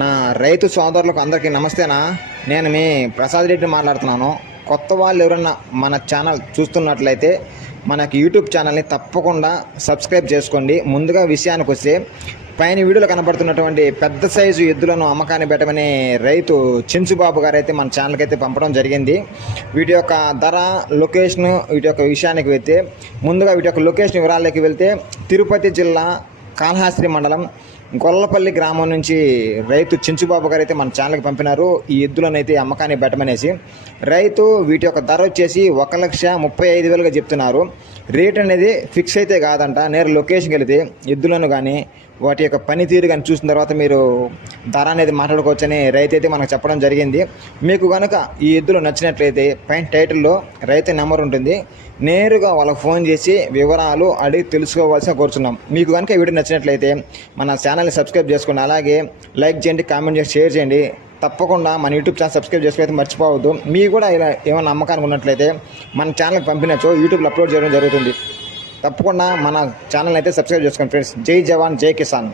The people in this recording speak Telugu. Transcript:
నా రైతు సోదరులకు అందరికీ నమస్తేనా. నేను మీ ప్రసాద్ రెడ్డి మాట్లాడుతున్నాను. కొత్త వాళ్ళు ఎవరన్నా మన ఛానల్ చూస్తున్నట్లయితే మనకి యూట్యూబ్ ఛానల్ని తప్పకుండా సబ్స్క్రైబ్ చేసుకోండి. ముందుగా విషయానికి వస్తే పైన వీడియోలో కనబడుతున్నటువంటి పెద్ద సైజు ఎద్దులను అమ్మకాన్ని పెట్టమని రైతు చెంచుబాబు గారు అయితే మన ఛానల్కి అయితే పంపడం జరిగింది. వీటి యొక్క ధర, లొకేషన్, వీటి యొక్క విషయానికి వెళ్తే ముందుగా వీటి యొక్క లొకేషన్ వివరాలకి వెళ్తే తిరుపతి జిల్లా కాళహస్తి మండలం గొల్లపల్లి గ్రామం నుంచి రైతు చెంచుబాబు గారు అయితే మన ఛానల్కి పంపినారు. ఈ ఎద్దులను అయితే అమ్మకాన్ని పెట్టమనేసి రైతు వీటి యొక్క ధర వచ్చేసి 1,35,000గా చెప్తున్నారు. రేట్ అనేది ఫిక్స్ అయితే కాదంట. నేరు లొకేషన్కి వెళితే ఎద్దులను కానీ వాటి యొక్క పనితీరు కానీ చూసిన తర్వాత మీరు ధర అనేది మాట్లాడుకోవచ్చని రైతు అయితే మనకు చెప్పడం జరిగింది. మీకు కనుక ఈ ఎద్దులు నచ్చినట్లయితే పైన టైటిల్లో రైతు నెంబర్ ఉంటుంది. నేరుగా వాళ్ళకి ఫోన్ చేసి వివరాలు అడిగి తెలుసుకోవాల్సిన కోరుచున్నాం. మీకు కనుక ఈ వీడియో నచ్చినట్లయితే మన ఛానల్ని సబ్స్క్రైబ్ చేసుకోండి. అలాగే లైక్ చేయండి, కామెంట్ చేసి షేర్ చేయండి. తప్పకుండా మన యూట్యూబ్ ఛానల్ సబ్స్క్రైబ్ చేసుకోఅయితే మర్చిపోవద్దు. మీకు కూడా ఇలా ఏమైనా నమ్మకానికి ఉన్నట్లయితే మన ఛానల్కి పంపినచో యూట్యూబ్లో అప్లోడ్ చేయడం జరుగుతుంది. తప్పకుండా మన ఛానల్ అయితే సబ్స్క్రైబ్ చేసుకోండి ఫ్రెండ్స్. జై జవాన్, జై కిసాన్.